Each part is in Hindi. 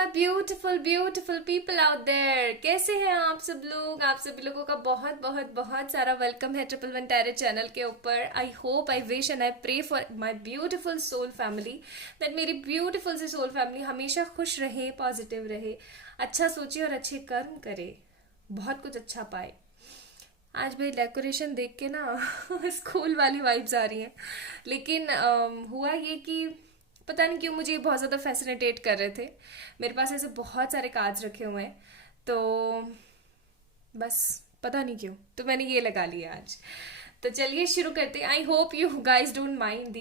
My beautiful beautiful people out there, कैसे हैं आप सब लोग। आप सभी लोगों का बहुत बहुत बहुत सारा वेलकम है ट्रिपल वन टैरेट चैनल के ऊपर। I hope, I wish and I pray for my beautiful soul family, that मेरी ब्यूटीफुल सी सोल फैमिली हमेशा खुश रहे, पॉजिटिव रहे, अच्छा सोचे और अच्छे कर्म करे, बहुत कुछ अच्छा पाए। आज भाई डेकोरेशन देख के ना स्कूल वाली वाइब्स आ रही हैं। लेकिन हुआ ये कि पता नहीं क्यों मुझे ये बहुत ज़्यादा फैसिनेटेट कर रहे थे। मेरे पास ऐसे बहुत सारे कार्ड्स रखे हुए हैं, तो बस पता नहीं क्यों तो मैंने ये लगा लिया आज। तो चलिए शुरू करते हैं। I hope you guys don't mind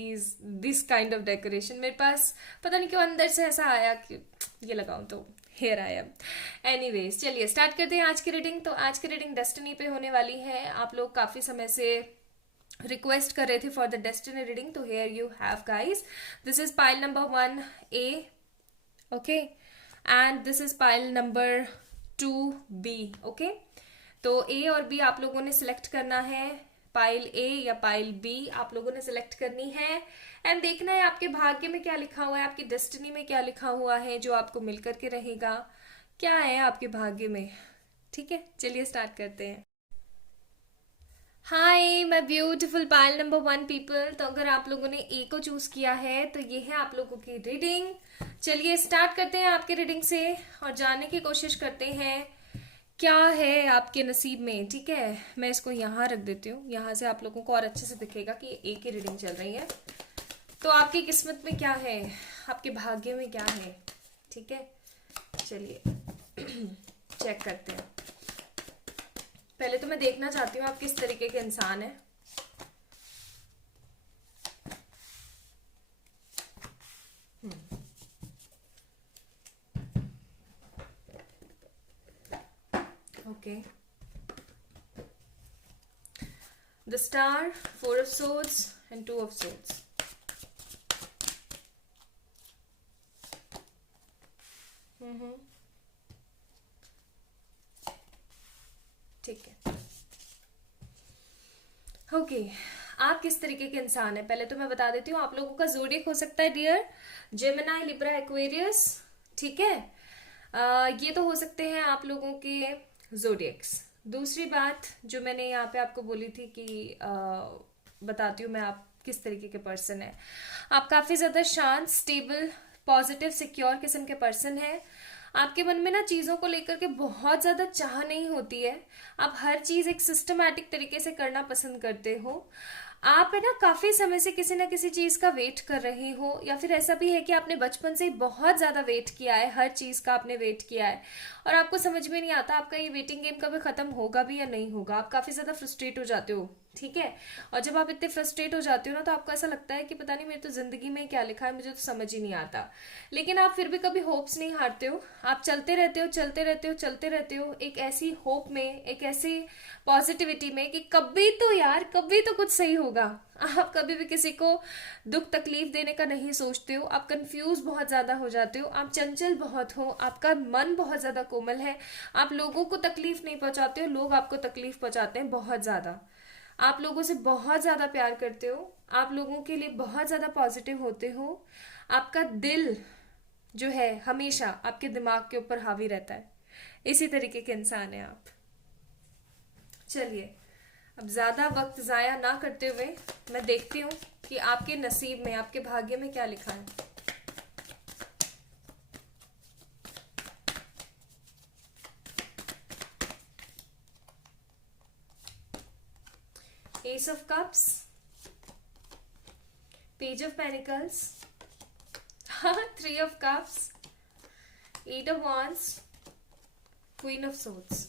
this kind of decoration. मेरे पास पता नहीं क्यों अंदर से ऐसा आया कि ये लगाऊं, तो हेयर आई एम। एनीवेज चलिए स्टार्ट करते हैं आज की रीडिंग। तो आज की रीडिंग डेस्टिनी पे होने वाली है। आप लोग काफ़ी समय से रिक्वेस्ट कर रहे थे फॉर द डेस्टिनी रीडिंग, तो here you have guys. This is pile number 1A, okay, and this is pile number 2B, okay. तो ए और बी आप लोगों ने सिलेक्ट करना है, पाइल ए या पाइल बी आप लोगों ने सिलेक्ट करनी है, एंड देखना है आपके भाग्य में क्या लिखा हुआ है, आपकी डेस्टिनी में क्या लिखा हुआ है जो आपको मिल करके रहेगा, क्या है आपके भाग्य में। ठीक है, चलिए स्टार्ट करते हैं। Hi my beautiful pile number 1 people. तो अगर आप लोगों ने ए को चूज किया है तो ये है आप लोगों की रीडिंग। चलिए स्टार्ट करते हैं आपकी रीडिंग से और जानने की कोशिश करते हैं क्या है आपके नसीब में। ठीक है, मैं इसको यहाँ रख देती हूँ, यहाँ से आप लोगों को और अच्छे से दिखेगा कि ए की रीडिंग चल रही है। तो आपकी किस्मत में क्या है, आपके भाग्य में क्या है। ठीक है, चलिए चेक करते हैं। पहले तो मैं देखना चाहती हूँ आप किस तरीके के इंसान हैं। Okay, the star, 4 of swords and 2 of swords. ठीक है, ओके, आप किस तरीके के इंसान हैं पहले तो मैं बता देती हूँ। आप लोगों का जोडियक हो सकता है डियर जेमिनी, लिब्रा, एक्वेरियस। ठीक है, ये तो हो सकते हैं आप लोगों के जोडियक्स। दूसरी बात जो मैंने यहाँ पे आपको बोली थी कि बताती हूँ मैं आप किस तरीके के पर्सन है। आप काफ़ी ज़्यादा शांत, स्टेबल, पॉजिटिव, सिक्योर किस्म के पर्सन हैं। आपके मन में ना चीज़ों को लेकर के बहुत ज़्यादा चाह नहीं होती है। आप हर चीज़ एक सिस्टमैटिक तरीके से करना पसंद करते हो। आप है ना काफ़ी समय से किसी ना किसी चीज़ का वेट कर रहे हो, या फिर ऐसा भी है कि आपने बचपन से ही बहुत ज़्यादा वेट किया है, हर चीज़ का आपने वेट किया है और आपको समझ में नहीं आता आपका ये वेटिंग गेम कभी ख़त्म होगा भी या नहीं होगा। आप काफ़ी ज़्यादा फ्रस्ट्रेट हो जाते हो। ठीक है, और जब आप इतने फ्रस्ट्रेट हो जाते हो ना तो आपको ऐसा लगता है कि पता नहीं मेरी तो ज़िंदगी में क्या लिखा है, मुझे तो समझ ही नहीं आता। लेकिन आप फिर भी कभी होप्स नहीं हारते हो। आप चलते रहते हो, चलते रहते हो, चलते रहते हो, एक ऐसी होप में, एक ऐसी पॉजिटिविटी में कि कभी तो यार, कभी तो कुछ सही होगा। आप कभी भी किसी को दुख तकलीफ देने का नहीं सोचते हो। आप कंफ्यूज बहुत ज़्यादा हो जाते हो, आप चंचल बहुत हो, आपका मन बहुत ज़्यादा कोमल है। आप लोगों को तकलीफ नहीं पहुंचाते हो, लोग आपको तकलीफ पहुंचाते हैं बहुत ज़्यादा। आप लोगों से बहुत ज़्यादा प्यार करते हो, आप लोगों के लिए बहुत ज़्यादा पॉजिटिव होते हो। आपका दिल जो है हमेशा आपके दिमाग के ऊपर हावी रहता है। इसी तरीके के इंसान है आप। चलिए अब ज़्यादा वक्त ज़ाया ना करते हुए मैं देखती हूँ कि आपके नसीब में, आपके भाग्य में क्या लिखा है। S of cups, page of pentacles, 3 of cups, 8 of wands, queen of swords।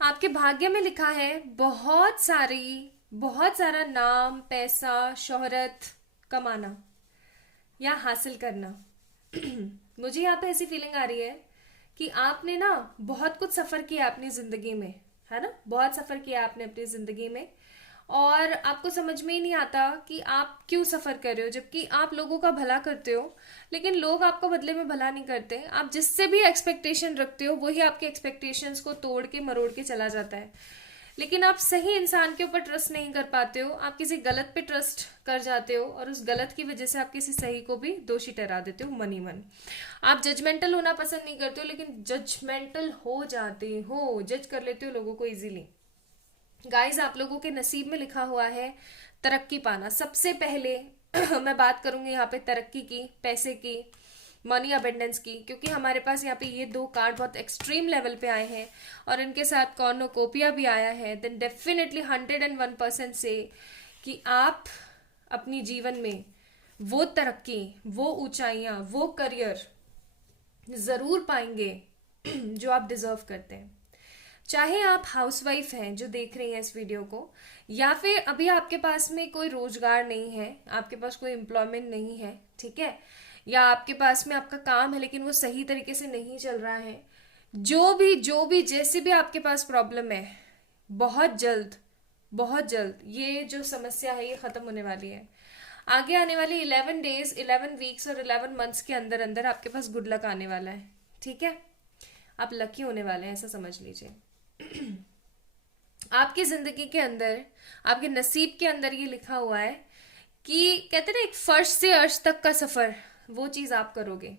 आपके भाग्य में लिखा है बहुत सारा नाम, पैसा, शोहरत कमाना या हासिल करना। मुझे यहाँ पे ऐसी फीलिंग आ रही है कि आपने ना बहुत कुछ सफर किया अपनी जिंदगी में, है ना, बहुत सफर किया आपने अपनी जिंदगी में और आपको समझ में ही नहीं आता कि आप क्यों सफर कर रहे हो, जबकि आप लोगों का भला करते हो। लेकिन लोग आपको बदले में भला नहीं करते। आप जिससे भी एक्सपेक्टेशन रखते हो वही आपके एक्सपेक्टेशंस को तोड़ के मरोड़ के चला जाता है। लेकिन आप सही इंसान के ऊपर ट्रस्ट नहीं कर पाते हो, आप किसी गलत पे ट्रस्ट कर जाते हो और उस गलत की वजह से आप किसी सही को भी दोषी ठहरा देते हो मन ही मन। आप जजमेंटल होना पसंद नहीं करते हो, लेकिन जजमेंटल हो जाते हो, जज कर लेते हो लोगों को इजीली। गाइस, आप लोगों के नसीब में लिखा हुआ है तरक्की पाना। सबसे पहले मैं बात करूंगी यहाँ पे तरक्की की, पैसे की, मनी अबेंडेंस की, क्योंकि हमारे पास यहाँ पे ये दो कार्ड बहुत एक्सट्रीम लेवल पे आए हैं और इनके साथ कॉर्नोकोपिया भी आया है। देन डेफिनेटली 101% से कि आप अपनी जीवन में वो तरक्की, वो ऊंचाइयां, वो करियर जरूर पाएंगे जो आप डिजर्व करते हैं। चाहे आप हाउसवाइफ हैं जो देख रही हैं इस वीडियो को, या फिर अभी आपके पास में कोई रोजगार नहीं है, आपके पास कोई एम्प्लॉयमेंट नहीं है, ठीक है, या आपके पास में आपका काम है लेकिन वो सही तरीके से नहीं चल रहा है, जो भी जैसे भी आपके पास प्रॉब्लम है, बहुत जल्द ये जो समस्या है ये खत्म होने वाली है। आगे आने वाली 11 डेज, 11 वीक्स और 11 मंथ्स के अंदर अंदर आपके पास गुड लक आने वाला है, ठीक है। आप लकी होने वाले हैं, ऐसा समझ लीजिए। आपकी जिंदगी के अंदर, आपके नसीब के अंदर ये लिखा हुआ है कि कहते ना एक फर्श से अर्श तक का सफर, वो चीज आप करोगे।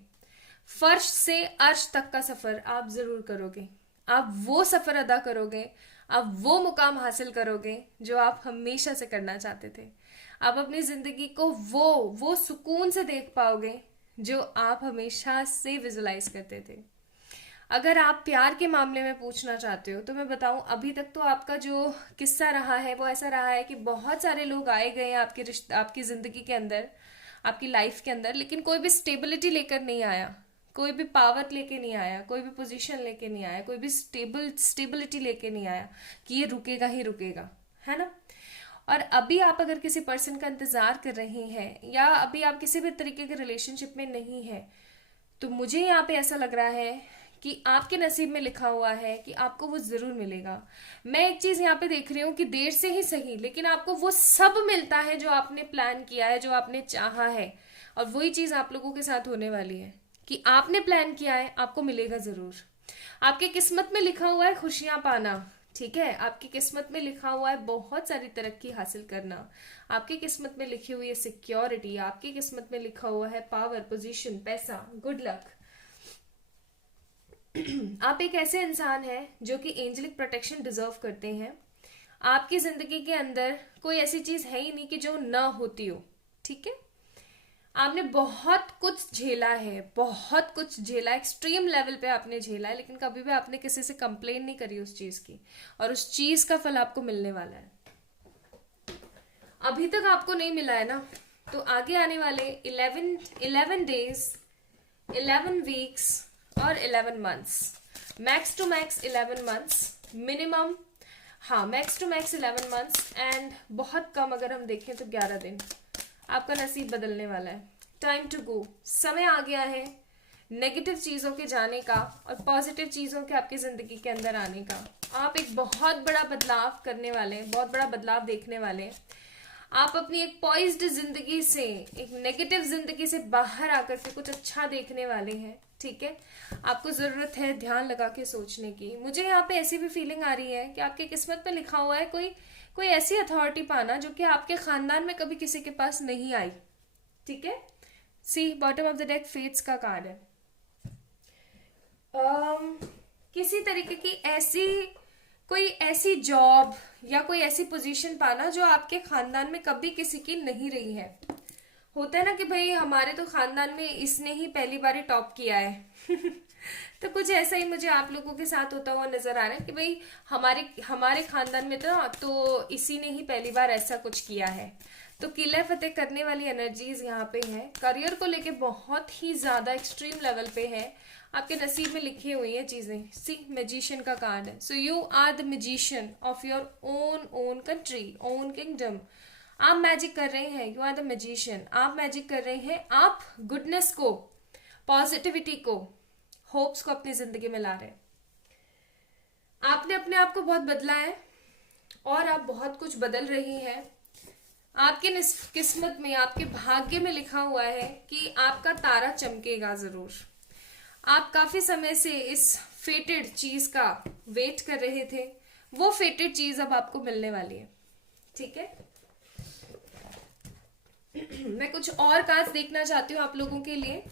फर्श से अर्श तक का सफर आप जरूर करोगे। आप वो सफर अदा करोगे, आप वो मुकाम हासिल करोगे जो आप हमेशा से करना चाहते थे। आप अपनी जिंदगी को वो सुकून से देख पाओगे जो आप हमेशा से विजुलाइज करते थे। अगर आप प्यार के मामले में पूछना चाहते हो तो मैं बताऊं, अभी तक तो आपका जो किस्सा रहा है वो ऐसा रहा है कि बहुत सारे लोग आए गए हैं आपकी जिंदगी के अंदर, आपकी लाइफ के अंदर, लेकिन कोई भी स्टेबिलिटी लेकर नहीं आया, कोई भी पावर लेके नहीं आया, कोई भी पोजीशन लेके नहीं आया, कोई भी स्टेबिलिटी लेके नहीं आया कि ये रुकेगा ही रुकेगा, है ना। और अभी आप अगर किसी पर्सन का इंतजार कर रहे हैं या अभी आप किसी भी तरीके के रिलेशनशिप में नहीं है, तो मुझे यहाँ पे ऐसा लग रहा है कि आपके नसीब में लिखा हुआ है कि आपको वो जरूर मिलेगा। मैं एक चीज यहाँ पे देख रही हूँ कि देर से ही सही, लेकिन आपको वो सब मिलता है जो आपने प्लान किया है, जो आपने चाहा है। और वही चीज आप लोगों के साथ होने वाली है कि आपने प्लान किया है, आपको मिलेगा जरूर। आपकी किस्मत में लिखा हुआ है खुशियां पाना, ठीक है। आपकी किस्मत में लिखा हुआ है बहुत सारी तरक्की हासिल करना, आपकी किस्मत में लिखी हुई है सिक्योरिटी, आपकी किस्मत में लिखा हुआ है पावर, पोजीशन, पैसा, गुड लक। आप एक ऐसे इंसान हैं जो कि एंजेलिक प्रोटेक्शन डिजर्व करते हैं। आपकी जिंदगी के अंदर कोई ऐसी चीज है ही नहीं कि जो ना होती हो, ठीक है। आपने बहुत कुछ झेला है, बहुत कुछ झेला, एक्सट्रीम लेवल पे आपने झेला है, लेकिन कभी भी आपने किसी से कंप्लेन नहीं करी उस चीज की, और उस चीज का फल आपको मिलने वाला है। अभी तक आपको नहीं मिला है ना, तो आगे आने वाले 11 डेज, 11 वीक्स और 11 months, max to max 11 months minimum, हाँ max to max 11 months and बहुत कम अगर हम देखें तो 11 दिन, आपका नसीब बदलने वाला है। टाइम टू गो, समय आ गया है नेगेटिव चीजों के जाने का और पॉजिटिव चीजों के आपकी जिंदगी के अंदर आने का। आप एक बहुत बड़ा बदलाव करने वाले हैं, बहुत बड़ा बदलाव देखने वाले हैं। आप अपनी एक पॉइज्ड जिंदगी से, एक नेगेटिव जिंदगी से बाहर आकर के कुछ अच्छा देखने वाले हैं, ठीक है। आपको जरूरत है ध्यान लगा के सोचने की। मुझे यहाँ पे ऐसी भी फीलिंग आ रही है कि आपके किस्मत में लिखा हुआ है कोई ऐसी अथॉरिटी पाना जो कि आपके खानदान में कभी किसी के पास नहीं आई, ठीक है। See bottom of the deck fates का कार्ड है। किसी तरीके की कोई ऐसी जॉब या कोई ऐसी पोजीशन पाना जो आपके खानदान में कभी किसी की नहीं रही है। होता है ना कि भाई हमारे तो खानदान में इसने ही पहली बार टॉप किया है तो कुछ ऐसा ही मुझे आप लोगों के साथ होता हुआ नजर आ रहा है कि भाई हमारे खानदान में तो इसी ने ही पहली बार ऐसा कुछ किया है। तो किला फतेह करने वाली एनर्जीज यहाँ पे है। करियर को लेके बहुत ही ज्यादा एक्सट्रीम लेवल पे है, आपके नसीब में लिखी हुई है चीजें। सी मैजिशियन का कार्ड है। So you are the magician of your own country, own kingdom. आप मैजिक कर रहे हैं, यू आर द मैजिशियन। आप मैजिक कर रहे हैं, आप गुडनेस को, पॉजिटिविटी को, होप्स को अपनी जिंदगी में ला रहे हैं। आपने अपने आप को बहुत बदला है और आप बहुत कुछ बदल रही हैं। आपके किस्मत में, आपके भाग्य में लिखा हुआ है कि आपका तारा चमकेगा जरूर। आप काफी समय से इस फेटेड चीज का वेट कर रहे थे, वो फेटेड चीज अब आपको मिलने वाली है, ठीक है। मैं कुछ और कार्ड्स देखना चाहती हूँ आप लोगों के लिए,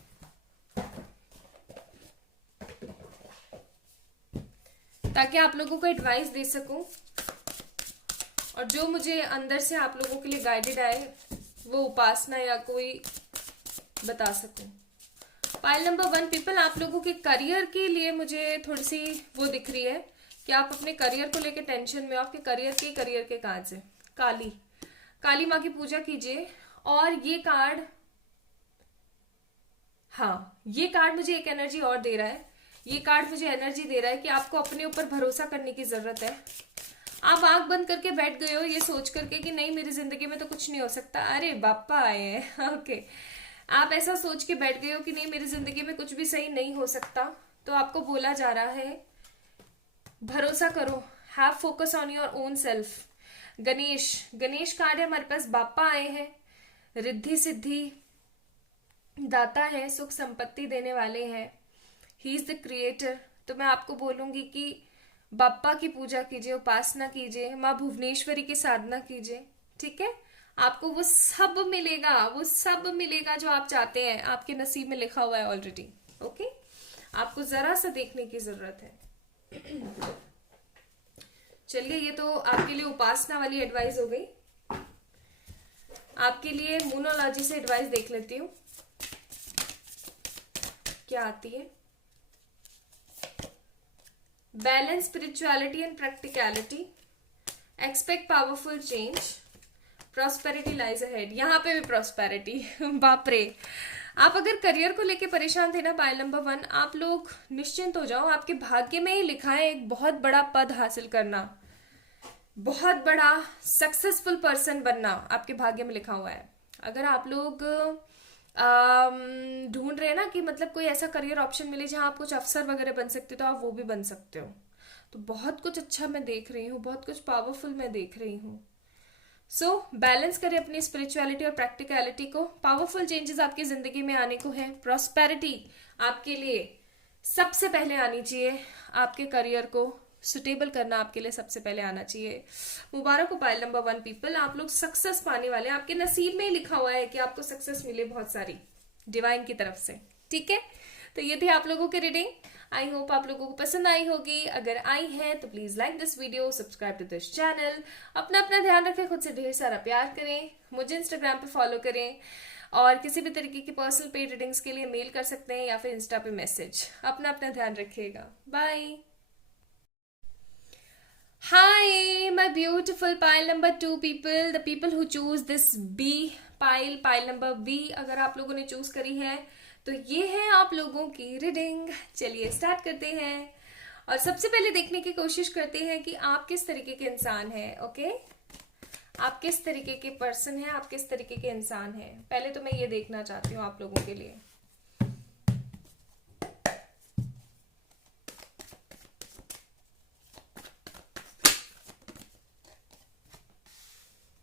ताकि आप लोगों को एडवाइस दे सकूं और जो मुझे अंदर से आप लोगों के लिए गाइडेड आए वो उपासना या कोई बता सकूं। पाइल नंबर 1 पीपल, आप लोगों के करियर के लिए मुझे थोड़ी सी वो दिख रही है कि आप अपने करियर को लेकर टेंशन में हो। आपके करियर के कार्ड है। काली माँ की पूजा कीजिए। और ये कार्ड, हाँ ये कार्ड मुझे एक एनर्जी और दे रहा है। ये कार्ड मुझे एनर्जी दे रहा है कि आपको अपने ऊपर भरोसा करने की जरूरत है। आप आंख बंद करके बैठ गए हो ये सोच करके कि नहीं मेरी जिंदगी में तो कुछ नहीं हो सकता, अरे बापा आए हैं। ओके, आप ऐसा सोच के बैठ गए हो कि नहीं मेरी जिंदगी में कुछ भी सही नहीं हो सकता, तो आपको बोला जा रहा है भरोसा करो, have focus on your own self. Ganesh card है हमारे पास, बापा आए हैं, रिद्धि सिद्धि दाता है, सुख संपत्ति देने वाले हैं, ही इज द क्रिएटर। तो मैं आपको बोलूंगी कि बाप्पा की पूजा कीजिए, उपासना कीजिए, माँ भुवनेश्वरी की साधना कीजिए, ठीक है। आपको वो सब मिलेगा जो आप चाहते हैं, आपके नसीब में लिखा हुआ है ऑलरेडी। ओके, आपको जरा सा देखने की जरूरत है। चलिए, ये तो आपके लिए उपासना वाली एडवाइस हो गई। आपके लिए मूनोलॉजी से एडवाइस देख लेती हूँ क्या आती है। Balance spirituality and practicality, expect powerful change, prosperity lies ahead. यहाँ पे भी प्रॉस्पेरिटी। बाप रे, आप अगर करियर को लेके परेशान थे ना पाइल नंबर 1, आप लोग निश्चिंत हो जाओ, आपके भाग्य में ही लिखा है एक बहुत बड़ा पद हासिल करना, बहुत बड़ा सक्सेसफुल पर्सन बनना आपके भाग्य में लिखा हुआ है। अगर आप लोग ढूंढ रहे हैं ना कि मतलब कोई ऐसा करियर ऑप्शन मिले जहां आप कुछ अफसर वगैरह बन सकते हो, तो आप वो भी बन सकते हो। तो बहुत कुछ अच्छा मैं देख रही हूँ, बहुत कुछ पावरफुल मैं देख रही हूँ। सो बैलेंस करें अपनी स्पिरिचुअलिटी और प्रैक्टिकलिटी को। पावरफुल चेंजेस आपकी जिंदगी में आने को है। प्रॉस्पेरिटी आपके लिए सबसे पहले आनी चाहिए, आपके करियर को सुटेबल करना आपके लिए सबसे पहले आना चाहिए। मुबारक हो पाइल नंबर 1 पीपल, आप लोग सक्सेस पाने वाले हैं। आपके नसीब में ही लिखा हुआ है कि आपको सक्सेस मिले बहुत सारी डिवाइन की तरफ से, ठीक है। तो ये थी आप लोगों की रीडिंग। आई होप आप लोगों को पसंद आई होगी। अगर आई है तो please like this video, subscribe to this channel. अपना अपना ध्यान रखें, खुद से ढेर सारा प्यार करें, मुझे इंस्टाग्राम पे फॉलो करें और किसी भी तरीके की पर्सनल पेड रीडिंग्स के लिए मेल कर सकते हैं या फिर इंस्टा पे मैसेज। अपना अपना ध्यान रखिएगा, bye. Hi, my beautiful pile number 2 people, the people who choose this B pile number B, अगर आप लोगों ने चूज करी है तो ये है आप लोगों की रीडिंग। चलिए स्टार्ट करते हैं और सबसे पहले देखने की कोशिश करते हैं कि आप किस तरीके के इंसान हैं। ओके, आप किस तरीके के पर्सन हैं, आप किस तरीके के इंसान हैं, पहले तो मैं ये देखना चाहती हूँ आप लोगों के लिए।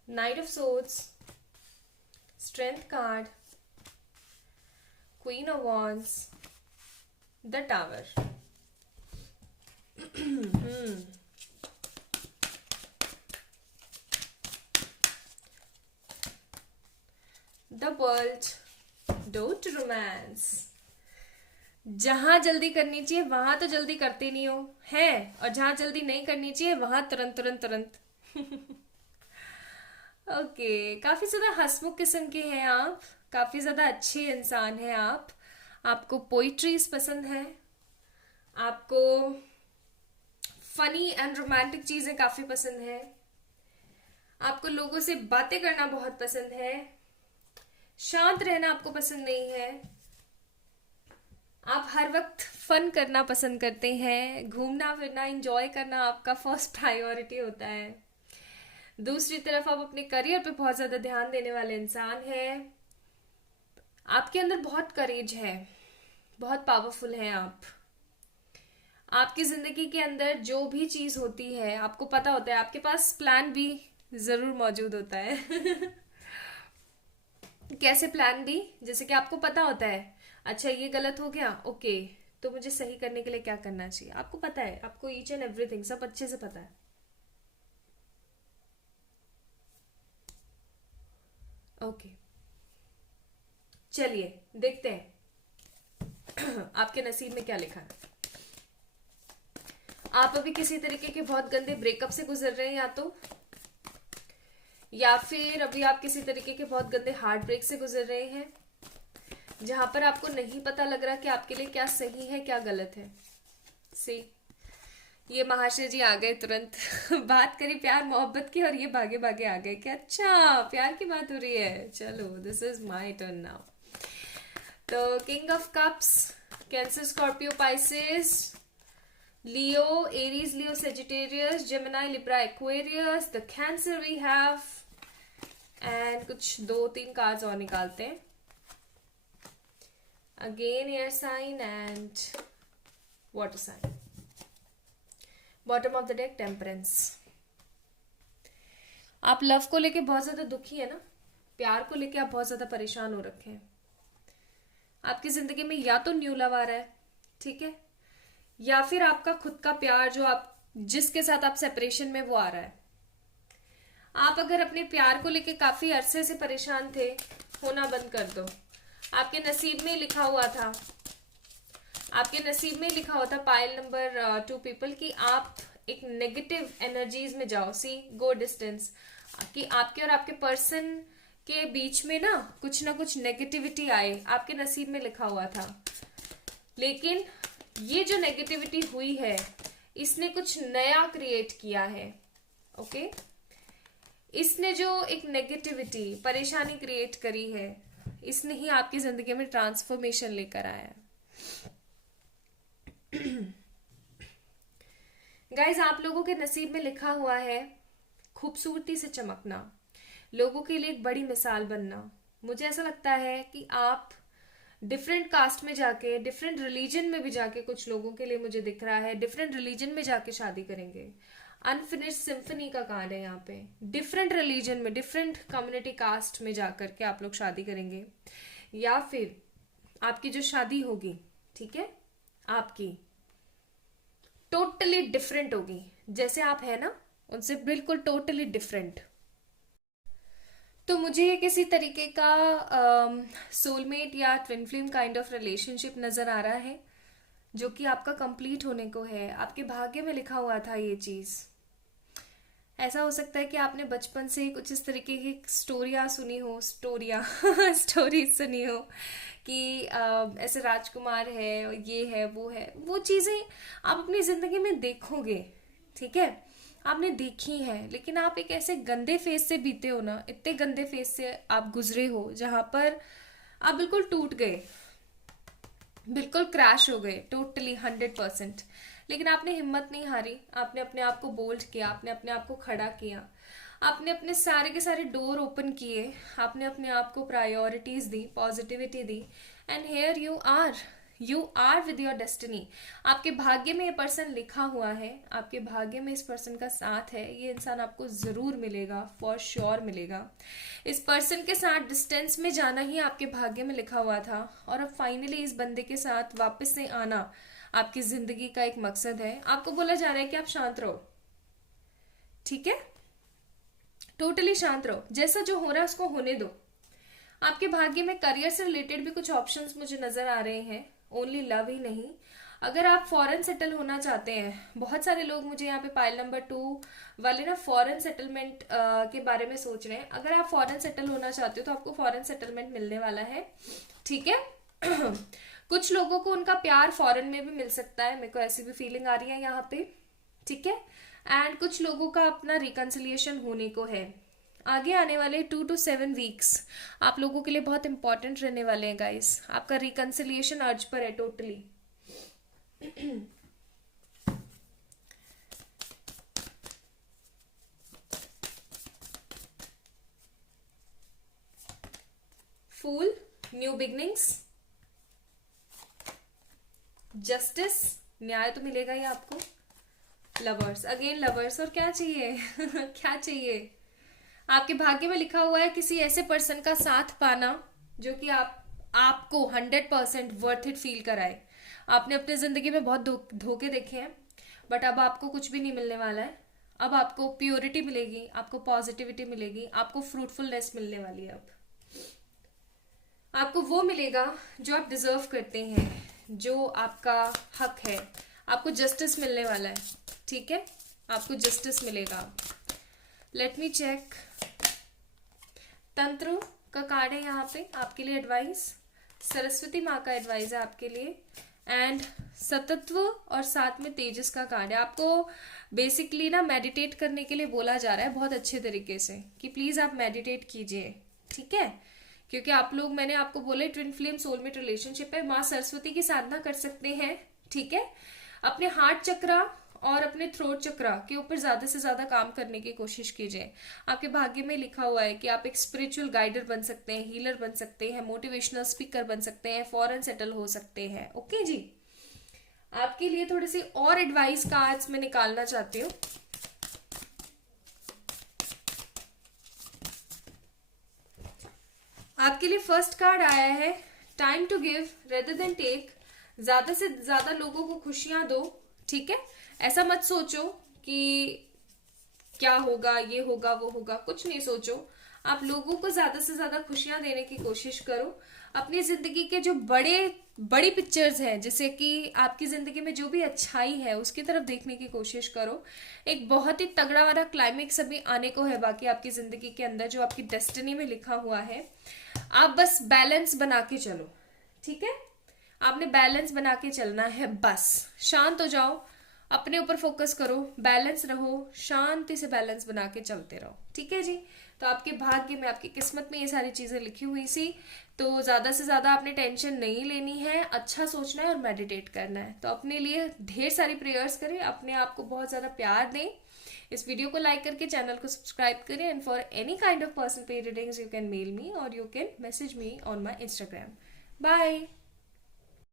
Knight of Swords, Strength card, Queen of Wands, the Tower. The World, Don't Romance. जहां जल्दी करनी चाहिए वहां तो जल्दी करते नहीं हो है, और जहां जल्दी नहीं करनी चाहिए वहां तुरंत तुरंत तुरंत। ओके, काफी ज्यादा हंसमुख किस्म के हैं आप, काफी ज्यादा अच्छे इंसान हैं आप। आपको पोइट्रीज पसंद है, आपको फनी एंड रोमांटिक चीजें काफी पसंद है, आपको लोगों से बातें करना बहुत पसंद है, शांत रहना आपको पसंद नहीं है, आप हर वक्त फन करना पसंद करते हैं, घूमना फिरना एंजॉय करना आपका फर्स्ट प्रायोरिटी होता है। दूसरी तरफ आप अपने करियर पे बहुत ज्यादा ध्यान देने वाले इंसान हैं। आपके अंदर बहुत करेज है, बहुत पावरफुल हैं आप। आपकी जिंदगी के अंदर जो भी चीज होती है आपको पता होता है, आपके पास प्लान भी जरूर मौजूद होता है। कैसे प्लान भी, जैसे कि आपको पता होता है अच्छा ये गलत हो गया, ओके तो मुझे सही करने के लिए क्या करना चाहिए, आपको पता है, आपको ईच एंड एवरीथिंग सब अच्छे से पता है। ओके, चलिए देखते हैं आपके नसीब में क्या लिखा है। आप अभी किसी तरीके के बहुत गंदे ब्रेकअप से गुजर रहे हैं, या फिर अभी आप किसी तरीके के बहुत गंदे हार्ट ब्रेक से गुजर रहे हैं, जहां पर आपको नहीं पता लग रहा कि आपके लिए क्या सही है क्या गलत है। सी, ये महाशय जी आ गए तुरंत बात करी प्यार मोहब्बत की, और ये भागे भागे आ गए कि अच्छा प्यार की बात हो रही है, चलो this is my turn now. तो king of cups, Cancer, Scorpio, Pisces, Leo, Aries, Leo, Sagittarius, Gemini, Libra, Aquarius, the Cancer we have, and कुछ 2-3 कार्ड्स और निकालते हैं। Again air sign and water sign. Bottom of the deck, temperance. आप लव को लेके बहुत ज्यादा दुखी है ना, प्यार को लेके आप बहुत ज्यादा परेशान हो रखे हैं। आपकी जिंदगी में या तो न्यू लव आ रहा है, ठीक है, या फिर आपका खुद का प्यार जो आप जिसके साथ आप सेपरेशन में वो आ रहा है। आप अगर अपने प्यार को लेके काफी अरसे से परेशान थे, होना बंद कर दो। आपके नसीब में लिखा हुआ था, आपके नसीब में लिखा हुआ था पाइल नंबर 2 पीपल, कि आप एक नेगेटिव एनर्जीज में जाओ। सी, गो डिस्टेंस, कि आपके और आपके पर्सन के बीच में ना कुछ नेगेटिविटी आए, आपके नसीब में लिखा हुआ था। लेकिन ये जो नेगेटिविटी हुई है, इसने कुछ नया क्रिएट किया है। ओके, इसने जो एक नेगेटिविटी परेशानी क्रिएट करी है, इसने ही आपकी जिंदगी में ट्रांसफॉर्मेशन लेकर आया है। गाइज, आप लोगों के नसीब में लिखा हुआ है खूबसूरती से चमकना, लोगों के लिए एक बड़ी मिसाल बनना। मुझे ऐसा लगता है कि आप डिफरेंट कास्ट में जाके, डिफरेंट रिलीजन में भी जाके, कुछ लोगों के लिए मुझे दिख रहा है डिफरेंट रिलीजन में जाके शादी करेंगे। अनफिनिश्ड सिम्फनी का कार्ड है यहाँ पे। डिफरेंट रिलीजन में, डिफरेंट कम्युनिटी कास्ट में जाकर के आप लोग शादी करेंगे, या फिर आपकी जो शादी होगी, ठीक है, आपकी टोटली डिफरेंट होगी। जैसे आप है ना, उनसे बिल्कुल टोटली डिफरेंट। तो मुझे ये किसी तरीके का सोलमेट या twin flame kind of relationship नजर आ रहा है, जो कि आपका कंप्लीट होने को है। आपके भाग्य में लिखा हुआ था ये चीज। ऐसा हो सकता है कि आपने बचपन से ही कुछ इस तरीके की स्टोरियाँ सुनी हो, स्टोरीज सुनी हो कि ऐसे राजकुमार है, ये है, वो चीजें आप अपनी जिंदगी में देखोगे, ठीक है, आपने देखी है। लेकिन आप एक ऐसे गंदे फेज से बीते हो ना, इतने गंदे फेज से आप गुजरे हो, जहां पर आप बिल्कुल टूट गए, बिल्कुल क्रैश हो गए, टोटली 100%। लेकिन आपने हिम्मत नहीं हारी, आपने अपने आप को बोल्ड किया, आपने अपने आप को खड़ा किया, आपने अपने सारे के सारे डोर ओपन किए, आपने अपने आप को प्रायोरिटीज दी, पॉजिटिविटी दी, and here you are with your destiny. आपके भाग्य में ये पर्सन लिखा हुआ है, आपके भाग्य में इस पर्सन का साथ है, ये इंसान आपको जरूर मिलेगा, फॉर श्योर मिलेगा। इस पर्सन के साथ डिस्टेंस में जाना ही आपके भाग्य में लिखा हुआ था, और अब फाइनली इस बंदे के साथ वापस से आना आपकी जिंदगी का एक मकसद है। आपको बोला जा रहा है कि आप शांत रहो, ठीक है, टोटली शांत रहो, जैसा जो हो रहा है उसको होने दो। आपके भाग्य में करियर से रिलेटेड भी कुछ ऑप्शंस मुझे नजर आ रहे हैं, ओनली लव ही नहीं। अगर आप फॉरेन सेटल होना चाहते हैं, बहुत सारे लोग मुझे यहाँ पे पाइल नंबर 2 वाले ना फॉरेन सेटलमेंट के बारे में सोच रहे हैं। अगर आप फॉरेन सेटल होना चाहते हो तो आपको फॉरेन सेटलमेंट मिलने वाला है, ठीक है। कुछ लोगों को उनका प्यार फॉरेन में भी मिल सकता है, मेरे को ऐसी भी फीलिंग आ रही है यहाँ पे, ठीक है। एंड कुछ लोगों का अपना रिकंसिलिएशन होने को है। आगे आने वाले 2 to 7 वीक्स आप लोगों के लिए बहुत इंपॉर्टेंट रहने वाले हैं गाइस। आपका रिकंसिलिएशन अर्ज पर है टोटली। फूल, न्यू बिगनिंग्स, जस्टिस, न्याय तो मिलेगा ही आपको। लवर्स, अगेन लवर्स, और क्या चाहिए क्या चाहिए। आपके भाग्य में लिखा हुआ है किसी ऐसे पर्सन का साथ पाना जो कि आपको 100% वर्थ इट फील कराए। आपने अपने जिंदगी में बहुत धोखे देखे हैं, बट अब आपको कुछ भी नहीं मिलने वाला है। अब आपको प्योरिटी मिलेगी, आपको पॉजिटिविटी मिलेगी, आपको फ्रूटफुलनेस मिलने वाली है अब, आपको वो मिलेगा जो आप डिजर्व करते हैं, जो आपका हक है, आपको जस्टिस मिलने वाला है, ठीक है, आपको जस्टिस मिलेगा। Let me check. तंत्र का कार्ड है यहाँ पे आपके लिए एडवाइस, सरस्वती माँ का एडवाइस है आपके लिए, एंड सतत्व और साथ में तेजस का कार्ड है। आपको बेसिकली ना मेडिटेट करने के लिए बोला जा रहा है बहुत अच्छे तरीके से, कि प्लीज आप मेडिटेट कीजिए, ठीक है, क्योंकि आप लोग, मैंने आपको बोले ट्विन फ्लेम सोलमेट रिलेशनशिप है, माँ सरस्वती की साधना कर सकते हैं, ठीक है। अपने हार्ट चक्रा और अपने थ्रोट चक्रा के ऊपर ज्यादा से ज्यादा काम करने की कोशिश कीजिए। आपके भाग्य में लिखा हुआ है कि आप एक स्पिरिचुअल गाइडर बन सकते हैं, हीलर बन सकते हैं, मोटिवेशनल स्पीकर बन सकते हैं, फॉरेन सेटल हो सकते हैं। ओके जी, आपके लिए थोड़ी सी और एडवाइस कार्ड्स मैं निकालना चाहती हूँ। आपके लिए फर्स्ट कार्ड आया है time to give rather than take. ज्यादा से ज्यादा लोगों को खुशियां दो, ठीक है। ऐसा मत सोचो कि क्या होगा, ये होगा, वो होगा, कुछ नहीं सोचो। आप लोगों को ज्यादा से ज्यादा खुशियां देने की कोशिश करो। अपनी जिंदगी के जो बड़ी पिक्चर्स हैं, जैसे कि आपकी जिंदगी में जो भी अच्छाई है उसकी तरफ देखने की कोशिश करो। एक बहुत ही तगड़ा वाला क्लाइमेक्स अभी आने को है बाकी आपकी जिंदगी के अंदर, जो आपकी डेस्टिनी में लिखा हुआ है। आप बस बैलेंस बना के चलो, ठीक है। आपने बैलेंस बना के चलना है, बस शांत हो जाओ, अपने ऊपर फोकस करो, बैलेंस रहो, शांति से बैलेंस बना के चलते रहो, ठीक है जी। तो आपके भाग्य में, आपकी किस्मत में ये सारी चीजें लिखी हुई सी, तो ज्यादा से ज्यादा आपने टेंशन नहीं लेनी है, अच्छा सोचना है और मेडिटेट करना है। तो अपने लिए ढेर सारी प्रेयर्स करें, अपने आप को बहुत ज्यादा प्यार दें। इस वीडियो को लाइक करके चैनल को सब्सक्राइब करें, and for any kind of personal pay readings you can mail me और you can message me on my Instagram. Bye.